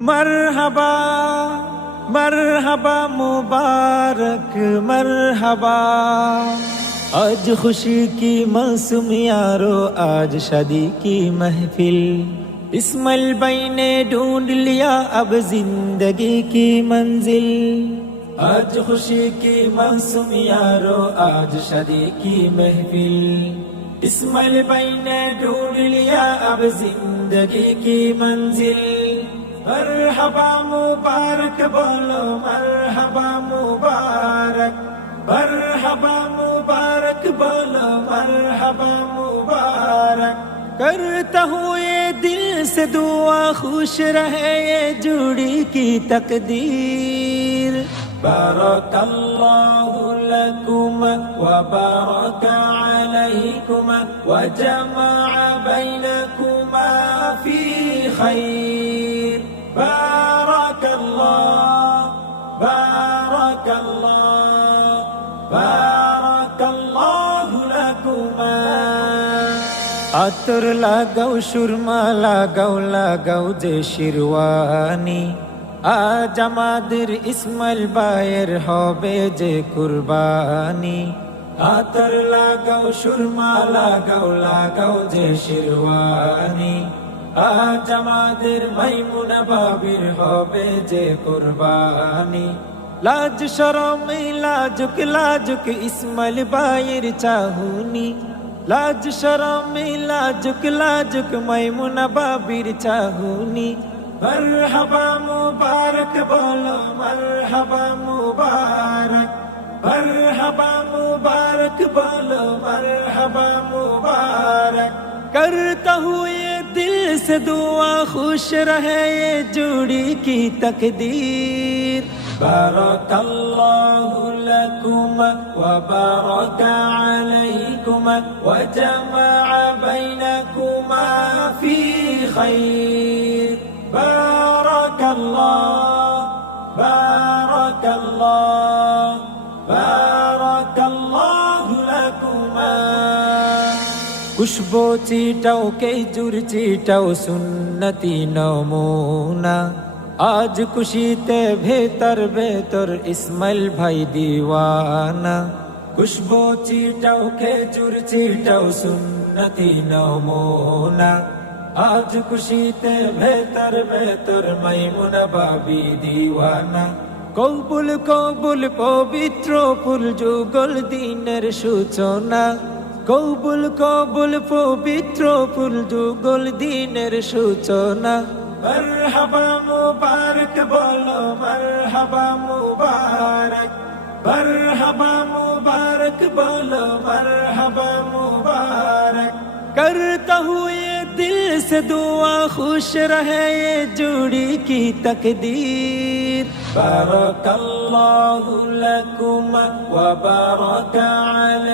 مرحبا مرحبا، مبارک، مرحبا۔ آج خوشی کی موسم یارو، آج شادی کی محفل۔ اسمل البئی نے ڈھونڈ لیا اب زندگی کی منزل۔ آج خوشی کی موسم یارو، آج شادی کی محفل۔ اسمل البئی نے ڈھونڈ لیا اب زندگی کی منزل۔ मरहबा मुबारक बोलो मरहबा मुबारक मरहबा मुबारक बोलो मरहबा मुबारक करता हूँ ये दिल से दुआ खुश रहे ये जुड़ी की तकदीर بارك الله لكما وبارك عليكما وجمع بينكما في خير بارك الله بارك الله لكما আতর লাগাও সুরমা লাগাও লাগাও যে শিরওয়ানি আজ আমাদের ইসমাইল বায়ের হবে যে কুরবানি আতর লাগাও সুরমা লাগাও লাগাও যে শিরওয়ানি আজ আমাদের মাইমুনা বাবির হবে যে কুরবানি। লাজ শরম, লাজুক লাজুক ইসমাইল বাইর চাহুনি। লাজ শরম, লাজুক লাজুক মাইমুনা বাবির চাহুনি। মরহবা মুবারক বলো, মরহবা মুবারক। মরহবা মুবারক বলো, মরহবা মুবারক। করতা হুয়ে ये दिल से दुआ खुश रहे ये जोड़ी की तकदीर بارك الله لكما وبارك عليكما وجمع بينكما في خير بارك الله খুশবো চিটাও কেজুর চিটাও, সুন্নতি নমুনা। আজ খুশিতে ভেতর ভেতর ইসমাইল ভাই দিওয়ানা। খুশবো চিটাও, খেজুর চিটাও, সুন্নতি নমুনা। আজ খুশিতে ভেতর ভেতর মাইমুনা বাবি দিওয়ানা। কবুল কবুল পবিত্র ফুল যুগল দিনের সূচনা। কৌবুল কবুল পবিত্র ফুল যুগল দিনের সূচনা। মরহাবা মুবারক বলো মরহাবা মুবারক। মরহাবা মুবারক বলো মরহাবা মুবারক। करता हुए दिल से दुआ खुश रहे ये की तकदीर बारक अल्लाह लकुम व